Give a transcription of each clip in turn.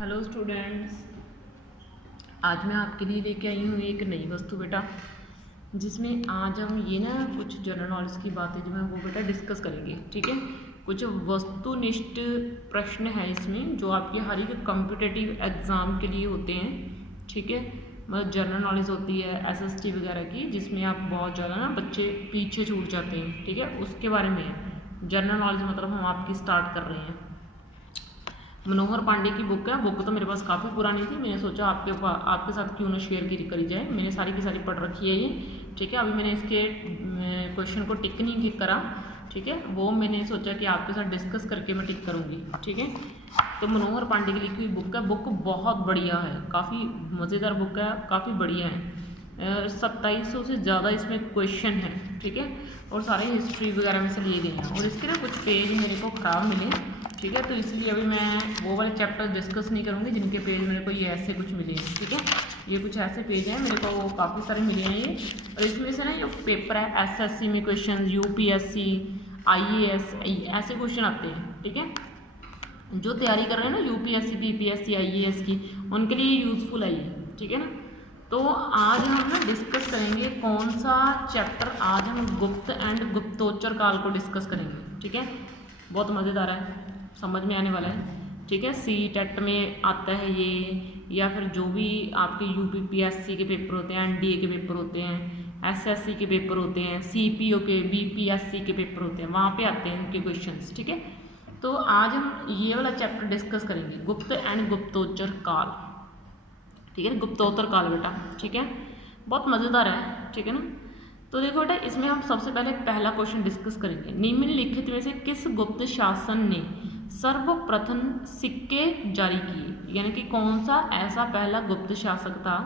Hello students, आज मैं आपके लिए लेके आई हूँ एक नई वस्तु बेटा, जिसमें आज हम ये ना कुछ जनरल नॉलेज की बातें जो है वो बेटा डिस्कस करेंगे। ठीक है, कुछ वस्तुनिष्ठ प्रश्न है इसमें जो आपके हर एक कॉम्पिटिटिव एग्ज़ाम के लिए होते हैं। ठीक है, मतलब जनरल नॉलेज होती है एसएसटी वगैरह की, जिसमें आप बहुत ज़्यादा ना बच्चे पीछे छूट जाते हैं। ठीक है, उसके बारे में है जनरल नॉलेज, मतलब हम आपकी स्टार्ट कर रहे हैं। मनोहर पांडे की बुक है। बुक तो मेरे पास काफ़ी पुरानी थी, मैंने सोचा आपके साथ क्यों ना शेयर करी जाए। मैंने सारी की सारी पढ़ रखी है ये। ठीक है, अभी मैंने इसके क्वेश्चन को टिक नहीं करा। ठीक है, वो मैंने सोचा कि आपके साथ डिस्कस करके मैं टिक करूँगी। ठीक है, तो मनोहर पांडे की लिखी हुई बुक है। बुक बहुत बढ़िया है, काफ़ी मज़ेदार बुक है, काफ़ी बढ़िया है। 2700 से ज़्यादा इसमें क्वेश्चन है। ठीक है, और सारे हिस्ट्री वगैरह में से लिए गए हैं, और इसके ना कुछ पेज मेरे को ख़राब मिले। ठीक है, तो इसलिए अभी मैं वो वाले चैप्टर डिस्कस नहीं करूँगी जिनके पेज मेरे को ये ऐसे कुछ मिले हैं। ठीक है, ये कुछ ऐसे पेज हैं मेरे को, वो काफ़ी सारे मिले हैं ये। और इसमें से ना ये पेपर है एसएससी में क्वेश्चन, यूपीएससी, आईएएस, ऐसे क्वेश्चन आते हैं। ठीक है, जो तैयारी कर रहे हैं ना यूपीएससी, पीपीएससी, आईएएस की, उनके लिए यूज़फुल है ये। ठीक है ना, तो आज हम ना डिस्कस करेंगे कौन सा चैप्टर। आज हम गुप्त एंड गुप्तोत्तर काल को डिस्कस करेंगे। ठीक है, बहुत मज़ेदार है, समझ में आने वाला है। ठीक है, सी टेट में आता है ये, या फिर जो भी आपके यूपीपीएससी के पेपर होते हैं, एनडीए के पेपर होते हैं, एसएससी के पेपर होते हैं, सीपीओ के, बीपीएससी के पेपर होते हैं, वहाँ पे आते हैं इनके क्वेश्चंस। ठीक है, तो आज हम ये वाला चैप्टर डिस्कस करेंगे, गुप्त एंड गुप्तोत्तर काल। ठीक है, गुप्तोत्तर काल बेटा। ठीक है, बहुत मज़ेदार है। ठीक है ना, तो देखो बेटा, इसमें हम सबसे पहले पहला क्वेश्चन डिस्कस करेंगे। निम्नलिखित में से किस गुप्त शासन ने सर्वप्रथम सिक्के जारी किए? यानी कि कौन सा ऐसा पहला गुप्त शासक था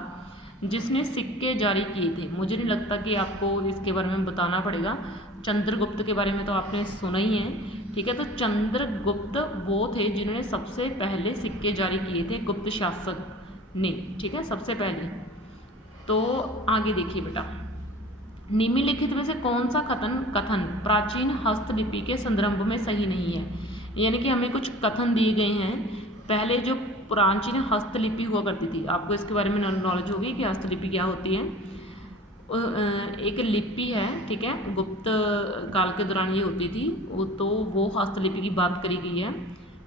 जिसने सिक्के जारी किए थे? मुझे नहीं लगता कि आपको इसके बारे में बताना पड़ेगा। चंद्रगुप्त के बारे में तो आपने सुना ही है। ठीक है, तो चंद्रगुप्त वो थे जिन्होंने सबसे पहले सिक्के जारी किए थे, गुप्त शासक ने। ठीक है, सबसे पहले। तो आगे देखिए बेटा, निम्नलिखित में से कौन सा कथन प्राचीन हस्तलिपि के संदर्भ में सही नहीं है? यानी कि हमें कुछ कथन दिए गए हैं। पहले जो प्राचीन हस्तलिपि हुआ करती थी, आपको इसके बारे में नॉलेज होगी कि हस्तलिपि क्या होती है। एक लिपि है, ठीक है, गुप्त काल के दौरान ये होती थी, तो वो हस्तलिपि की बात करी गई है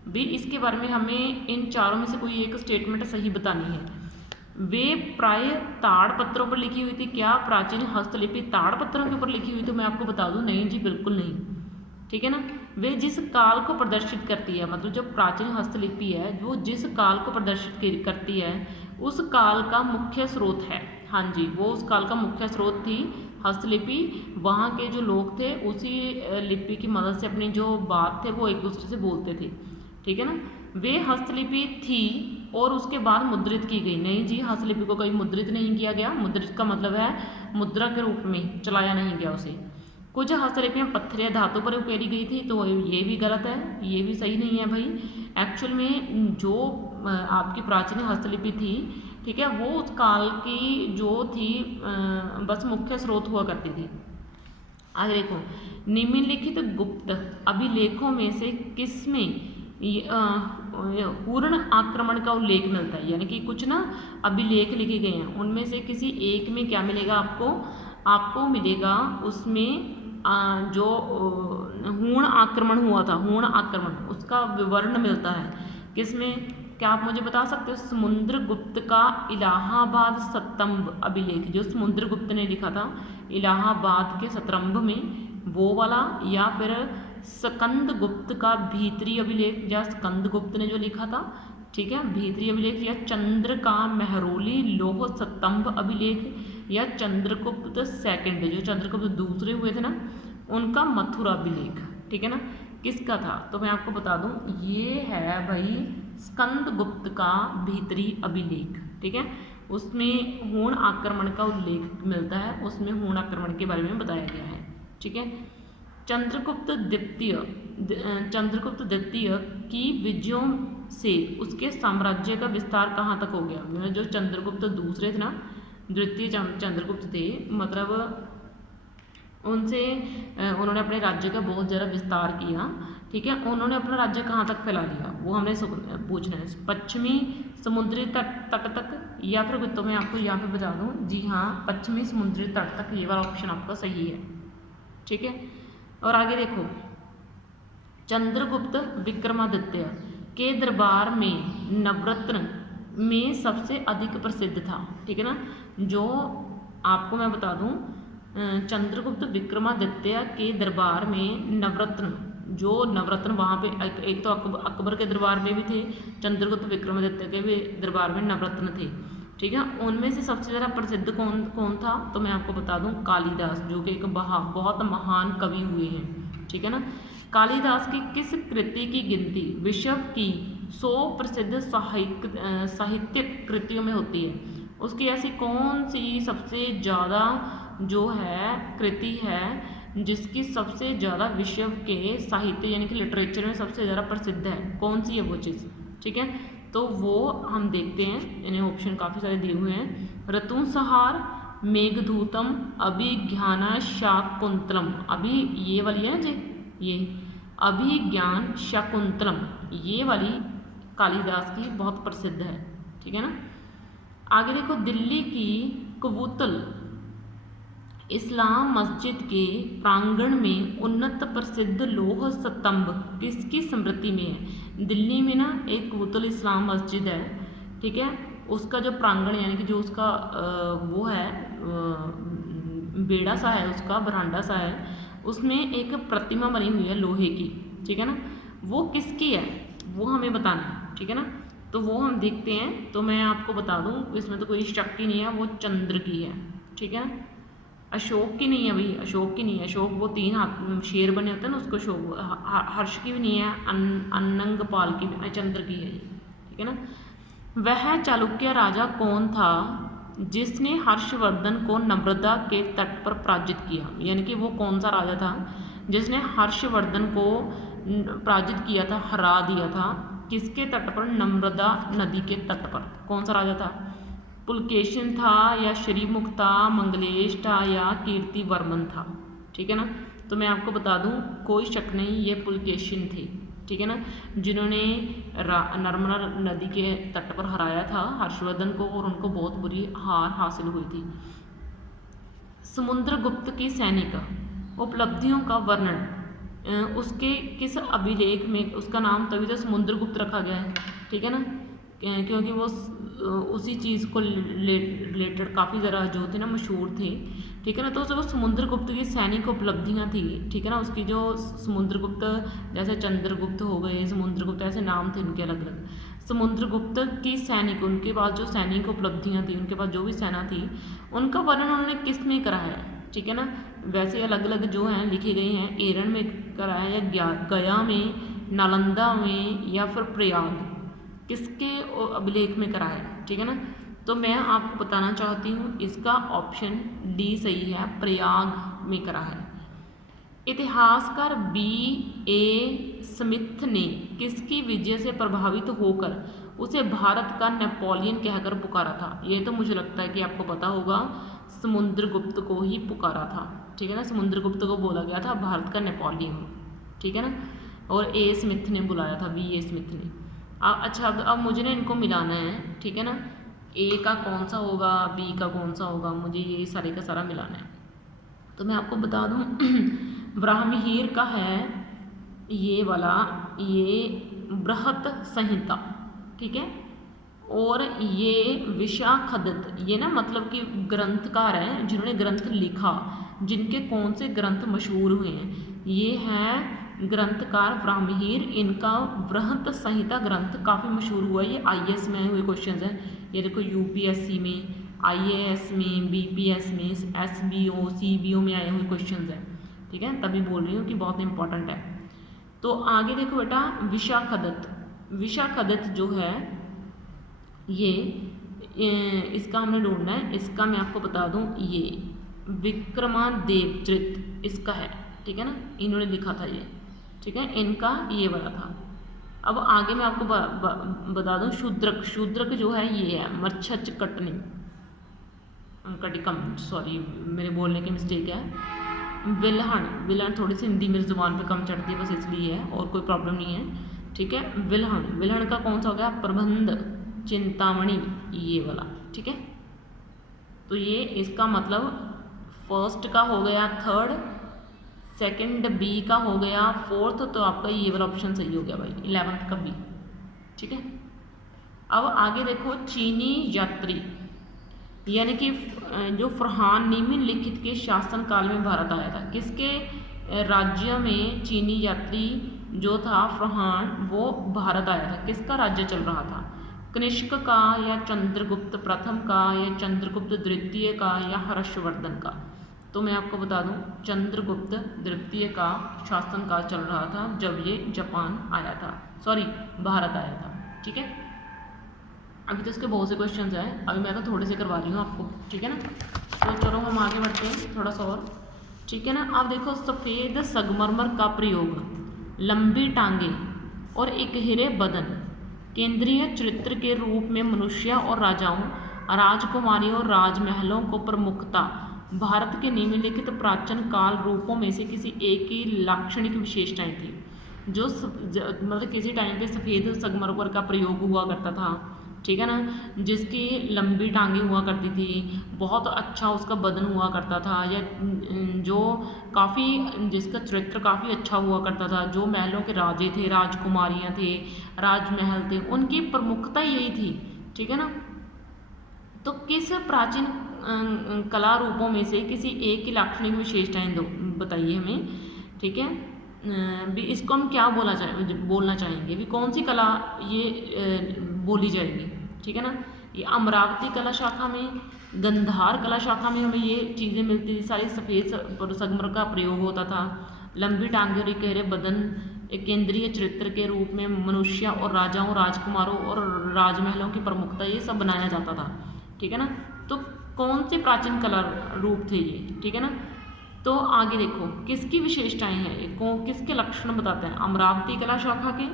भी। इसके बारे में हमें इन चारों में से कोई एक स्टेटमेंट सही बतानी है। वे प्राय ताड़ पत्रों पर लिखी हुई थी। क्या प्राचीन हस्तलिपि ताड़ पत्रों के ऊपर लिखी हुई? तो मैं आपको बता दूं, नहीं जी, बिल्कुल नहीं। ठीक है ना, वे जिस काल को प्रदर्शित करती है, मतलब जो प्राचीन हस्तलिपि है वो जिस काल को प्रदर्शित करती है उस काल का मुख्य स्रोत है। हाँ जी, वो उस काल का मुख्य स्रोत थी हस्तलिपि। वहाँ के जो लोग थे उसी लिपि की मदद से अपनी जो बात थे वो एक दूसरे से बोलते थे। ठीक है ना, वे हस्तलिपि थी और उसके बाद मुद्रित की गई। नहीं जी, हस्तलिपि को कभी मुद्रित नहीं किया गया। मुद्रित का मतलब है मुद्रा के रूप में चलाया नहीं गया उसे। कुछ हस्तलिपियाँ पत्थर या धातु पर उकेरी गई थी, तो ये भी गलत है, ये भी सही नहीं है भाई। एक्चुअल में जो आपकी प्राचीन हस्तलिपि थी, ठीक है, वो उस काल की जो थी बस मुख्य स्रोत हुआ करती थी। आगे देखो, निम्नलिखित गुप्त अभिलेखों में से किसमें पूर्ण आक्रमण का उल्लेख मिलता है? यानी कि कुछ ना अभिलेख लिखे गए हैं, उनमें से किसी एक में क्या मिलेगा आपको मिलेगा उसमें जो हूण आक्रमण हुआ था, हूण आक्रमण, उसका विवरण मिलता है। किसमें? क्या आप मुझे बता सकते हो? समुद्रगुप्त का इलाहाबाद स्तंभ अभिलेख, जो समुद्रगुप्त ने लिखा था इलाहाबाद के स्तंभ में, वो वाला, या फिर स्कंदगुप्त का भीतरी अभिलेख, या स्कंदगुप्त ने जो लिखा था, ठीक है, भीतरी अभिलेख, या चंद्र का महरौली लौह स्तंभ अभिलेख, या चंद्रगुप्त सेकंड, जो चंद्रगुप्त दूसरे हुए थे ना, उनका मथुरा अभिलेख। ठीक है ना, किसका था? तो मैं आपको बता दूं, ये है भाई स्कंदगुप्त का भीतरी अभिलेख। ठीक है, उसमें हूण आक्रमण का उल्लेख मिलता है, उसमें हूण आक्रमण के बारे में बताया गया है। ठीक है, चंद्रगुप्त द्वितीय की विजयों से उसके साम्राज्य का विस्तार कहाँ तक हो गया? जो चंद्रगुप्त दूसरे थे ना, द्वितीय चंद्रगुप्त थे, मतलब उनसे उन्होंने अपने राज्य का बहुत ज़्यादा विस्तार किया। ठीक है। उन्होंने अपना राज्य कहाँ तक फैला दिया, वो हमने पूछना है। पश्चिमी समुद्री तट तक, या फिर तो मैं आपको यहाँ पे बता दूँ, जी हाँ, पश्चिमी समुद्री तट तक, ये वाला ऑप्शन आपका सही है, ठीक है। और आगे देखो, चंद्रगुप्त विक्रमादित्य के दरबार में नवरत्न में सबसे अधिक प्रसिद्ध था, ठीक है ना। जो आपको मैं बता दूं, चंद्रगुप्त विक्रमादित्य के दरबार में नवरत्न, जो नवरत्न वहाँ पे एक तो अकबर के दरबार में भी थे, चंद्रगुप्त विक्रमादित्य के भी दरबार में नवरत्न थे, ठीक है। उनमें से सबसे ज़्यादा प्रसिद्ध कौन था, तो मैं आपको बता दूं कालिदास, जो कि एक बहुत महान कवि हुए हैं, ठीक है ना। कालिदास की किस कृति की गिनती विश्व की 100 प्रसिद्ध साहित्यिक कृतियों में होती है। उसकी ऐसी कौन सी सबसे ज़्यादा जो है कृति है जिसकी सबसे ज़्यादा विश्व के साहित्य यानी कि लिटरेचर में सबसे ज़्यादा प्रसिद्ध है, कौन सी है वो चीज़, ठीक है। तो वो हम देखते हैं, इन्हें ऑप्शन काफ़ी सारे दिए हुए हैं। ऋतुसंहार, मेघदूतम, अभिज्ञान शाकुंतलम, अभी ये वाली है ना जी, ये अभिज्ञान शाकुंतलम, ये वाली कालिदास की बहुत प्रसिद्ध है, ठीक है ना। आगे देखो, दिल्ली की कबूतल इस्लाम मस्जिद के प्रांगण में उन्नत प्रसिद्ध लौह स्तंभ किसकी स्मृति में है। दिल्ली में ना एक कबूतल इस्लाम मस्जिद है, ठीक है। उसका जो प्रांगण यानी कि जो उसका वो है बेड़ा सा है, उसका बरांडा सा है, उसमें एक प्रतिमा बनी हुई है लोहे की, ठीक है ना। वो किसकी है वो हमें बताना है, ठीक है ना। तो वो हम देखते हैं, तो मैं आपको बता दूं इसमें तो कोई शक ही नहीं है, वो चंद्र की है, ठीक है ना। अशोक की नहीं है भाई, अशोक की नहीं है, अशोक वो 3 हाथ शेर बने होते हैं ना, उसको अशोक, हर्ष की भी नहीं है, अनंगपाल की भी, चंद्र की है ये, ठीक है ना। वह चालुक्य राजा कौन था जिसने हर्षवर्धन को नर्मदा के तट पर पराजित किया, यानी कि वो कौन सा राजा था जिसने हर्षवर्धन को पराजित किया था, हरा दिया था, किसके तट पर, नर्मदा नदी के तट पर। कौन सा राजा था, पुलकेशिन था या श्रीमुख था, मंगलेश था या कीर्तिवर्मन था, ठीक है ना। तो मैं आपको बता दूं कोई शक नहीं, ये पुलकेशिन थे, ठीक है ना, जिन्होंने नर्मदा नदी के तट पर हराया था हर्षवर्धन को, और उनको बहुत बुरी हार हासिल हुई थी। समुद्रगुप्त की सैनिक उपलब्धियों का वर्णन उसके किस अभिलेख में, उसका नाम तभी तो समुद्रगुप्त रखा गया है, ठीक है ना, क्योंकि वो उसी चीज़ को रिलेटेड काफ़ी ज़रा जो थे ना मशहूर थे, ठीक है ना। तो वो समुद्रगुप्त की सैनिक उपलब्धियाँ थी, ठीक है ना। उसकी जो समुद्रगुप्त, जैसे चंद्रगुप्त हो गए, समुद्रगुप्त, ऐसे नाम थे उनके अलग अलग। समुद्रगुप्त की सैनिक, उनके पास जो सैनिक उपलब्धियाँ थी, उनके पास जो भी सेना थी, उनका वर्णन उन्होंने किस में करा है, ठीक है ना। वैसे अलग अलग जो हैं लिखे गए हैं, एरन में करा है या गया में, नालंदा में या फिर प्रयाग, किसके अभिलेख में करा है, ठीक है ना। तो मैं आपको बताना चाहती हूँ इसका ऑप्शन डी सही है, प्रयाग में करा है। इतिहासकार B.A. स्मिथ ने किसकी विजय से प्रभावित होकर उसे भारत का नेपोलियन कहकर पुकारा था। ये तो मुझे लगता है कि आपको पता होगा, समुद्रगुप्त को ही पुकारा था, ठीक है ना। समुद्रगुप्त को बोला गया था भारत का नेपोलियन, ठीक है ना, और A. स्मिथ ने बुलाया था, B.A. स्मिथ ने। अच्छा, अब मुझे ना इनको मिलाना है, ठीक है ना। A का कौन सा होगा, B का कौन सा होगा, मुझे ये सारे का सारा मिलाना है। तो मैं आपको बता दूं ब्राह्महीर का है ये वाला, ये बृहत संहिता, ठीक है, और ये विशाखदत्त, ये ना मतलब कि ग्रंथकार हैं जिन्होंने ग्रंथ लिखा, जिनके कौन से ग्रंथ मशहूर हुए हैं, ये हैं ग्रंथकार ब्राह्महीर। इनका बृहत संहिता ग्रंथ काफ़ी मशहूर हुआ है, ये IAS में आए हुए क्वेश्चन हैं। ये देखो UPSC में, IAS में, BPS में, SBO CBO में आए हुए क्वेश्चन हैं, ठीक है, तभी बोल रही हूँ कि बहुत इंपॉर्टेंट है। तो आगे देखो बेटा, विशाखदत्त, विशाखदत्त जो है ये इसका हमने ढूंढना है, इसका मैं आपको बता दूं, ये विक्रमादेवचरित इसका है, ठीक है ना, इन्होंने लिखा था ये, ठीक है, इनका ये वाला था। अब आगे मैं आपको बता दूं, शूद्रक, शूद्रक जो है ये है मच्छच कटनी कटिकम, सॉरी मेरे बोलने की मिस्टेक है, विलहन, विलहन थोड़ी सी हिंदी मेरी जुबान पे कम चढ़ती है बस इसलिए है, और कोई प्रॉब्लम नहीं है, ठीक है। विलहन, विलहन का कौन सा हो गया, प्रबंध, चिंतामणि, ये वाला, ठीक है। तो ये इसका मतलब फर्स्ट का हो गया, थर्ड, सेकंड बी का हो गया, फोर्थ, तो आपका ये वाला ऑप्शन सही हो गया भाई, 11th का बी, ठीक है। अब आगे देखो, चीनी यात्री, यानी कि जो फरहान निम्नलिखित के शासनकाल में भारत आया था, किसके राज्य में चीनी यात्री जो था फरहान वो भारत आया था, किसका राज्य चल रहा था, कनिष्क का या चंद्रगुप्त प्रथम का या चंद्रगुप्त द्वितीय का या हर्षवर्धन का। तो मैं आपको बता दूं, चंद्रगुप्त द्वितीय का शासनकाल चल रहा था जब ये जापान आया था, सॉरी भारत आया था, ठीक है। अभी तो इसके बहुत से क्वेश्चंस हैं, अभी मैं तो थोड़े से करवा रही हूँ आपको, ठीक है ना। तो चलो हम आगे बढ़ते हैं थोड़ा सा और, ठीक है ना। आप देखो, सफ़ेद संगमरमर का प्रयोग, लंबी टांगे और इकहरे बदन, केंद्रीय चरित्र के रूप में मनुष्य और राजाओं, राजकुमारियों और राजमहलों को प्रमुखता भारत के निम्नलिखित प्राचीन काल रूपों में से किसी एक की लाक्षणिक विशेषताएं थी। जो मतलब किसी टाइम पे सफ़ेद संगमरमर का प्रयोग हुआ करता था, ठीक है ना, जिसकी लंबी टांगे हुआ करती थी, बहुत अच्छा उसका बदन हुआ करता था, या जो काफ़ी जिसका चरित्र काफ़ी अच्छा हुआ करता था, जो महलों के राजे थे, राजकुमारियाँ थे, राजमहल थे, उनकी प्रमुखता यही थी, ठीक है ना। तो किस प्राचीन कला रूपों में से किसी एक की लाक्षणिक विशेषताएं दो बताइए हमें, ठीक है। भी इसको हम क्या बोलना चाहेंगे, भी कौन सी कला ये बोली जाएगी, ठीक है ना। ये अमरावती कला शाखा में, गंधार कला शाखा में हमें ये चीज़ें मिलती थी सारी, सफ़ेद संगमरमर का प्रयोग होता था, लंबी टांगे और इकहरे बदन, एक केंद्रीय चरित्र के रूप में मनुष्य और राजाओं, राजकुमारों और राजमहलों की प्रमुखता, ये सब बनाया जाता था, ठीक है ना। तो कौन से प्राचीन कला रूप थे ये, ठीक है ना। तो आगे देखो, किसकी विशेषताएं हैं, किसके लक्षण बताते हैं, अमरावती कला शाखा के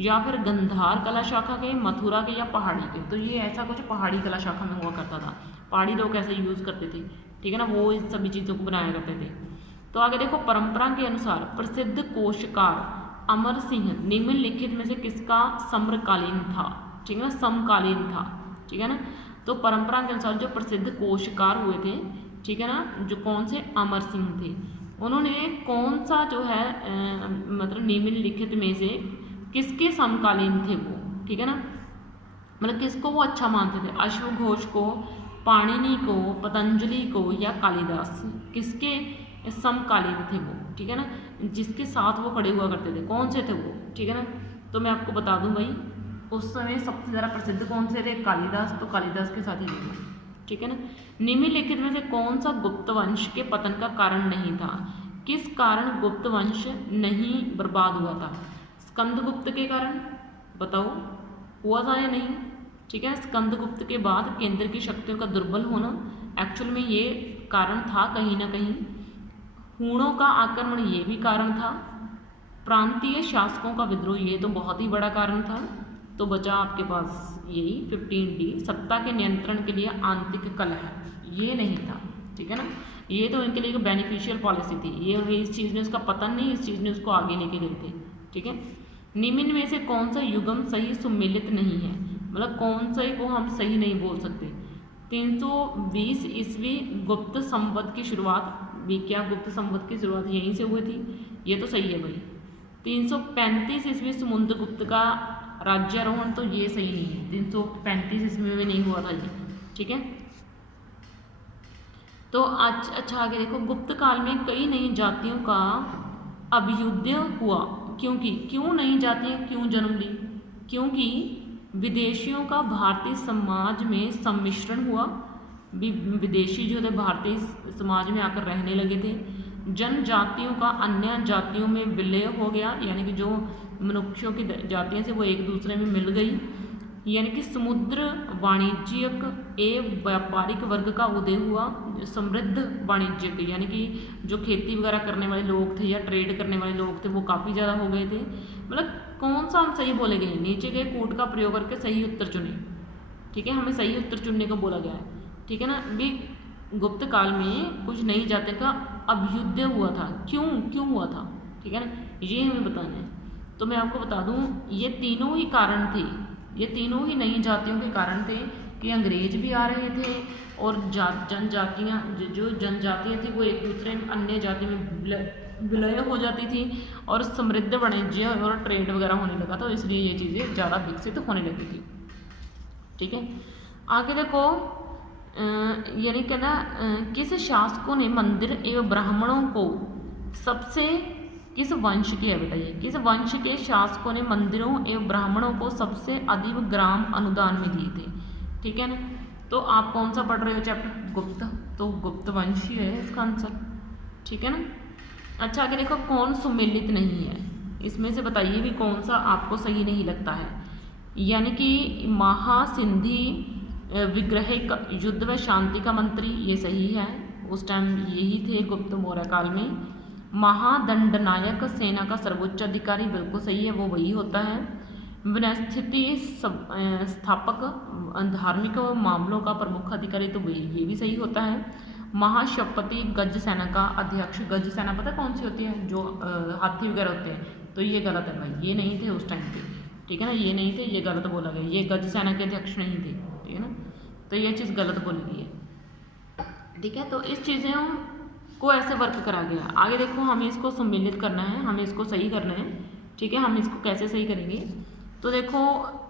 या फिर गंधार कला शाखा के, मथुरा के या पहाड़ी के। तो ये ऐसा कुछ पहाड़ी कला शाखा में हुआ करता था, पहाड़ी लोग ऐसे यूज़ करते थे, ठीक है ना, वो इन सभी चीज़ों को बनाया करते थे। तो आगे देखो, परंपरा के अनुसार प्रसिद्ध कोशकार अमर सिंह निम्नलिखित में से किसका समकालीन था, ठीक है ना, समकालीन था, ठीक है ना। तो परंपरा के अनुसार जो प्रसिद्ध कोशकार हुए थे, ठीक है ना, जो कौन से, अमर सिंह थे, उन्होंने कौन सा जो है मतलब निम्नलिखित में से किसके समकालीन थे वो, ठीक है ना, मतलब किसको वो अच्छा मानते थे, अश्वघोष को, पाणिनि को, पतंजलि को या कालिदास, किसके समकालीन थे वो, ठीक है ना, जिसके साथ वो खड़े हुआ करते थे, कौन से थे वो, ठीक है ना। तो मैं आपको बता दूं भाई, उस समय सबसे ज़्यादा प्रसिद्ध कौन से थे, कालिदास, तो कालिदास के साथ ही थे, ठीक है ना। निम्नलिखित में से कौन सा गुप्त वंश के पतन का कारण नहीं था, किस कारण गुप्त वंश नहीं बर्बाद हुआ था, स्कंदगुप्त के कारण, बताओ हुआ था या नहीं, ठीक है। स्कंदगुप्त के बाद केंद्र की शक्तियों का दुर्बल होना, एक्चुअल में ये कारण था कहीं ना कहीं, हूणों का आक्रमण ये भी कारण था, प्रांतीय शासकों का विद्रोह ये तो बहुत ही बड़ा कारण था। तो बचा आपके पास यही 15D, सत्ता के नियंत्रण के लिए आंतरिक कलह, ये नहीं था, ठीक है ना, ये तो इनके लिए एक बेनिफिशियल पॉलिसी थी, ये इस चीज़ में उसका पतन नहीं, इस चीज़ में उसको आगे लेके गए थे, ठीक है। निम्न में से कौन सा युगम सही सुमेलित नहीं है, मतलब कौन सा को हम सही नहीं बोल सकते। 320 ईस्वी गुप्त संवत की शुरुआत भी, क्या गुप्त संवत की शुरुआत यहीं से हुई थी, ये तो सही है भाई। 335 ईस्वी समुद्रगुप्त का राज्यारोहण, तो ये सही नहीं है, 335 ईस्वी में नहीं हुआ था ये, ठीक है। तो अच्छा आगे देखो, गुप्त काल में कई नई जातियों का अभ्युदय हुआ, क्योंकि क्यों नई जातियाँ क्यों जन्म ली, क्योंकि विदेशियों का भारतीय समाज में सम्मिश्रण हुआ, विदेशी जो थे भारतीय समाज में आकर रहने लगे थे, जनजातियों का अन्य जातियों में विलय हो गया, यानी कि जो मनुष्यों की जातियां से वो एक दूसरे में मिल गई, यानी कि समुद्र वाणिज्यिक एवं व्यापारिक वर्ग का उदय हुआ, समृद्ध वाणिज्यिक, यानी कि जो खेती वगैरह करने वाले लोग थे या ट्रेड करने वाले लोग थे वो काफ़ी ज़्यादा हो गए थे। मतलब कौन सा हम सही बोले गए, नीचे गए कूट का प्रयोग करके सही उत्तर चुने, ठीक है, हमें सही उत्तर चुनने को बोला गया है, ठीक है ना। भी गुप्त काल में कुछ नई जातियों का अभ्युदय हुआ था, क्यों हुआ था, ठीक है ना, ये हमें बताना है। तो मैं आपको बता दूं ये तीनों ही कारण थे, ये तीनों ही नई जातियों के कारण थे कि अंग्रेज भी आ रहे थे और जनजातियाँ जो जनजातियाँ थी वो एक दूसरे अन्य जाति में विलय हो जाती थी और समृद्ध वाणिज्य और ट्रेड वगैरह होने लगा था, तो इसलिए ये चीज़ें ज़्यादा विकसित होने लगी थी। ठीक है, आगे देखो यानी कि ना किस शासकों ने मंदिर एवं ब्राह्मणों को सबसे, किस वंश के है बेटा ये, किस वंश के शासकों ने मंदिरों एवं ब्राह्मणों को सबसे अधिक ग्राम अनुदान में दिए थे, ठीक है ना। तो आप कौन सा पढ़ रहे हो चैप्टर, गुप्त, तो गुप्त वंश ही है इसका आंसर, ठीक है ना। अच्छा आगे देखो कौन सुमेलित नहीं है, इसमें से बताइए भी कौन सा आपको सही नहीं लगता है। यानी कि महासिंधी विग्रह युद्ध व शांति का मंत्री, ये सही है, उस टाइम यही थे गुप्त मौर्य काल में। महादंडनायक सेना का सर्वोच्च अधिकारी, बिल्कुल सही है, वो वही होता है। विनस्थिति स्थापक धार्मिक मामलों का प्रमुख अधिकारी, तो ये भी सही होता है। महाशपति गज सेना का अध्यक्ष, गज सेना पता है कौन सी होती है, जो हाथी वगैरह होते हैं, तो ये गलत है भाई, ये नहीं थे उस टाइम पे, ठीक है ना, ये नहीं थे, ये गलत बोला गया, ये गज सेना के अध्यक्ष नहीं थे, ठीक है ना, तो ये चीज़ गलत बोली गई है, ठीक है। तो इस चीज़ों को ऐसे वर्क करा गया। आगे देखो हमें इसको सम्मिलित करना है, हमें इसको सही करना है, ठीक है। हम इसको कैसे सही करेंगे, तो देखो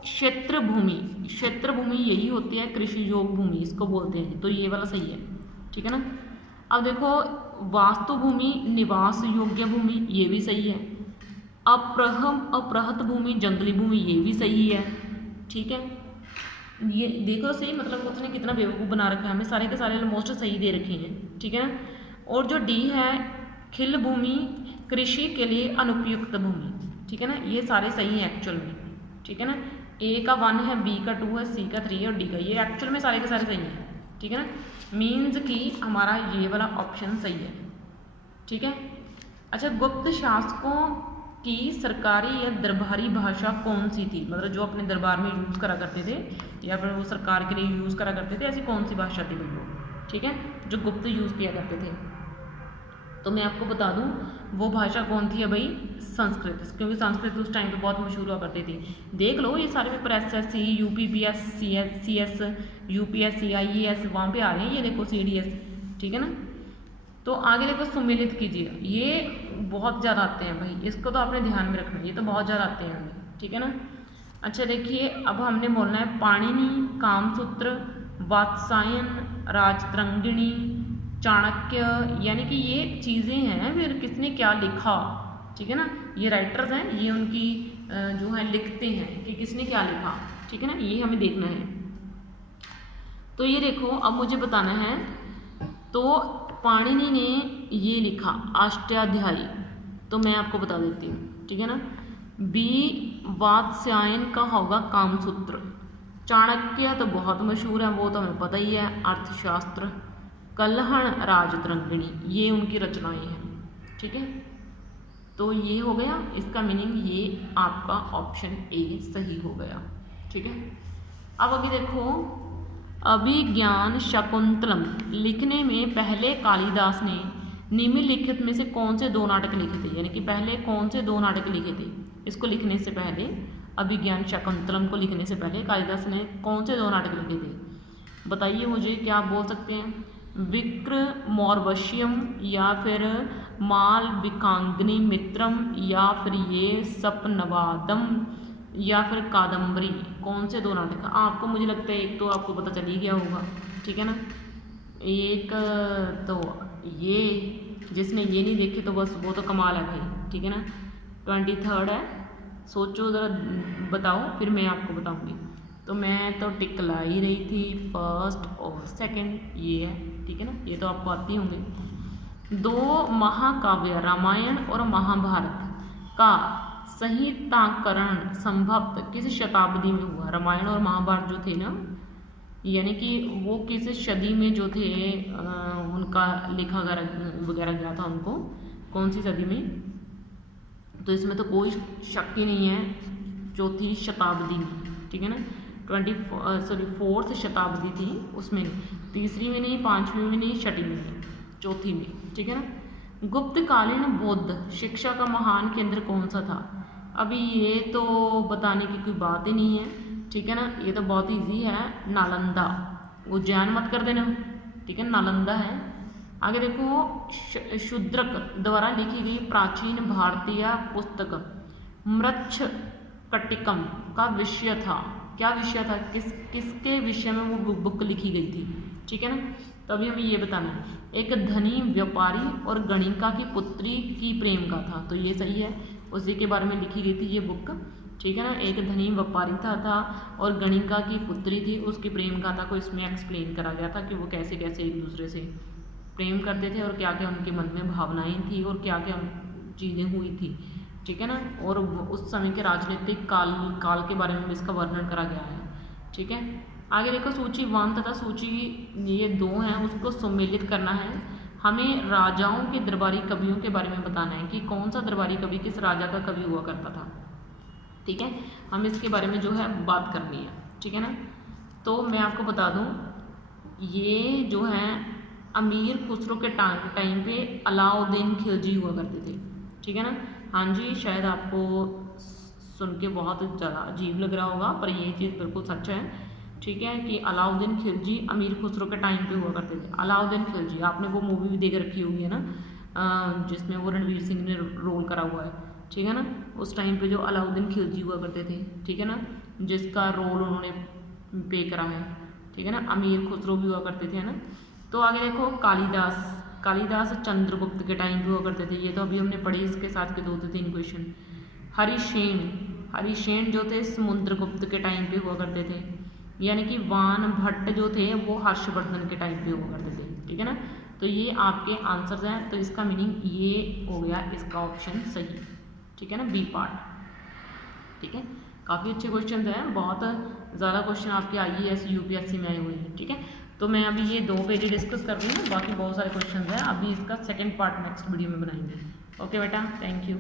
क्षेत्र भूमि यही होती है कृषि योग भूमि, इसको बोलते हैं, तो ये वाला सही है, ठीक है ना। अब देखो वास्तु भूमि निवास योग्य भूमि, ये भी सही है। अपृहत भूमि जंगली भूमि, ये भी सही है, ठीक है। ये देखो सही, मतलब उसने कितना बेवकूफ़ बना रखा है, हमें सारे के सारे ऑलमोस्ट सही दे रखे हैं, ठीक है ना। और जो डी है खिल भूमि कृषि के लिए अनुपयुक्त भूमि, ठीक है ना, ये सारे सही हैं एक्चुअल में, ठीक है ना। ए का 1 है, बी का 2 है, सी का 3 है और डी का, ये एक्चुअल में सारे के सारे सही हैं, ठीक है ना। मीन्स कि हमारा ये वाला ऑप्शन सही है, ठीक है। अच्छा गुप्त शासकों की सरकारी या दरबारी भाषा कौन सी थी, मतलब जो अपने दरबार में यूज़ करा करते थे या फिर वो सरकार के लिए यूज़ करा करते थे, ऐसी कौन सी भाषा थी भाई वो, ठीक है, जो गुप्त यूज़ किया करते थे। तो मैं आपको बता दूं वो भाषा कौन थी है भाई, संस्कृत, क्योंकि संस्कृत उस टाइम पे बहुत मशहूर हुआ करती थी। देख लो ये सारे paper SSC UPPS CS UPSC IAS वहाँ पे आ रहे हैं, ये देखो CDS, ठीक है ना। तो आगे देखो सुमेलित कीजिए, ये बहुत ज़्यादा आते हैं भाई, इसको तो आपने ध्यान में रखना है, ये तो बहुत ज़्यादा आते हैं हमें, ठीक है ना। अच्छा देखिए अब हमने बोलना है पाणिनि, कामसूत्र, वात्सायन, राजतरंगिणी, चाणक्य, यानी कि ये चीज़ें हैं फिर किसने क्या लिखा, ठीक है ना, ये राइटर्स हैं, ये उनकी जो है लिखते हैं कि किसने क्या लिखा, ठीक है ना, ये हमें देखना है। तो ये देखो अब मुझे बताना है, तो पाणिनि ने ये लिखा अष्टाध्यायी, तो मैं आपको बता देती हूँ, ठीक है ना। बी वात्स्यायन का होगा कामसूत्र, चाणक्य तो बहुत मशहूर है, वो तो हमें पता ही है, अर्थशास्त्र, कल्हण, राजतरंगिणी, ये उनकी रचनाएं हैं, ठीक है। तो ये हो गया, इसका मीनिंग ये आपका ऑप्शन ए सही हो गया, ठीक है। अब आगे देखो अभिज्ञान शकुंतलम लिखने में पहले कालिदास ने निम्नलिखित में से कौन से 2 नाटक लिखे थे, यानी कि पहले कौन से 2 नाटक लिखे थे, इसको लिखने से पहले, अभिज्ञान शकुंतलम को लिखने से पहले कालिदास ने कौन से 2 नाटक लिखे थे, बताइए मुझे, क्या आप बोल सकते हैं, विक्रमोर्वशीयम या फिर मालविकाग्नि मित्रम या फिर ये सपनवादम या फिर कादम्बरी, कौन से 2 नाटक, आपको मुझे लगता है एक तो आपको पता चल ही गया होगा, ठीक है ना। एक तो ये, जिसने ये नहीं देखे तो बस वो तो कमाल है भाई, ठीक है ना। 23 है, सोचो ज़रा बताओ फिर मैं आपको बताऊंगी। तो मैं तो टिक ला ही रही थी, फर्स्ट और सेकंड ये है, ठीक है ना, ये तो आपको आती होंगे। 2 महाकाव्य रामायण और महाभारत का संहिताकरण संभवतः किस शताब्दी में हुआ, रामायण और महाभारत जो थे ना, यानी कि वो किस सदी में जो थे उनका लिखा वगैरह गया था उनको, कौन सी सदी में, तो इसमें तो कोई शक ही नहीं है, 4वीं शताब्दी में, ठीक है ना, 4th शताब्दी थी उसमें, 3री में नहीं, 5वीं में नहीं, 6ठी में नहीं, 4थी में, ठीक है ना। गुप्तकालीन बौद्ध शिक्षा का महान केंद्र कौन सा था? अभी ये तो बताने की कोई बात ही नहीं है, ठीक है ना, ये तो बहुत ईजी है, नालंदा। उज्जैन मत कर देना, ठीक है, नालंदा है। आगे देखो, शूद्रक द्वारा लिखी गई प्राचीन भारतीय पुस्तक मृच्छकटिकम का विषय था, क्या विषय था, किसके विषय में वो बुक लिखी गई थी, ठीक है ना। तो अभी हमें ये बताना है, एक धनी व्यापारी और गणिका की पुत्री की प्रेम का था, तो ये सही है, उसी के बारे में लिखी गई थी ये बुक, ठीक है ना। एक धनी व्यापारी था और गणिका की पुत्री थी, उसकी प्रेम गाथा को इसमें एक्सप्लेन करा गया था कि वो कैसे कैसे एक दूसरे से प्रेम करते थे और क्या क्या उनके मन में भावनाएं थी और क्या क्या चीज़ें हुई थी, ठीक है ना। और उस समय के राजनीतिक काल के बारे में इसका वर्णन करा गया है, ठीक है। आगे देखो, सूची 1 तथा सूची ये 2 हैं, उसको सम्मिलित करना है। हमें राजाओं के दरबारी कवियों के बारे में बताना है कि कौन सा दरबारी कवि किस राजा का कवि हुआ करता था, ठीक है। हम इसके बारे में जो है बात करनी है, ठीक है ना। तो मैं आपको बता दूं, ये जो है अमीर खुसरो के टाइम पे अलाउद्दीन खिलजी हुआ करते थे, ठीक है ना। हाँ जी, शायद आपको सुन के बहुत ज़्यादा अजीब लग रहा होगा, पर ये चीज़ बिल्कुल सच है, ठीक है, कि अलाउद्दीन खिलजी अमीर खुसरो के टाइम पे हुआ करते थे। अलाउद्दीन खिलजी, आपने वो मूवी भी देख रखी होगी है ना, जिसमें वो रणवीर सिंह ने रोल करा हुआ है, ठीक है ना। उस टाइम पे जो अलाउद्दीन खिलजी हुआ करते थे, ठीक है ना, जिसका रोल उन्होंने पे करा है, ठीक है ना। अमीर खुसरो भी हुआ करते थे, है ना। तो आगे देखो, कालिदास चंद्रगुप्त के टाइम पे हुआ करते थे, ये तो अभी हमने पढ़ी, इसके साथ के 2 से 3 क्वेश्चन। हरिशेन जो थे समुद्रगुप्त के टाइम पे हुआ करते थे, यानी कि वान भट्ट जो थे वो हर्षवर्धन के टाइम पे हुआ करते थे, ठीक है ना। तो ये आपके आंसर्स हैं, तो इसका मीनिंग ये हो गया, इसका ऑप्शन सही, ठीक है ना, बी पार्ट, ठीक है। काफ़ी अच्छे क्वेश्चन हैं, बहुत ज़्यादा क्वेश्चन आपके IAS UPSC में आए हुए हैं, ठीक है। तो मैं अभी ये 2 पेज डिस्कस कर रही हूँ, बाकी बहुत सारे क्वेश्चन हैं, अभी इसका सेकंड पार्ट नेक्स्ट वीडियो में बनाएंगे। ओके बेटा, थैंक यू।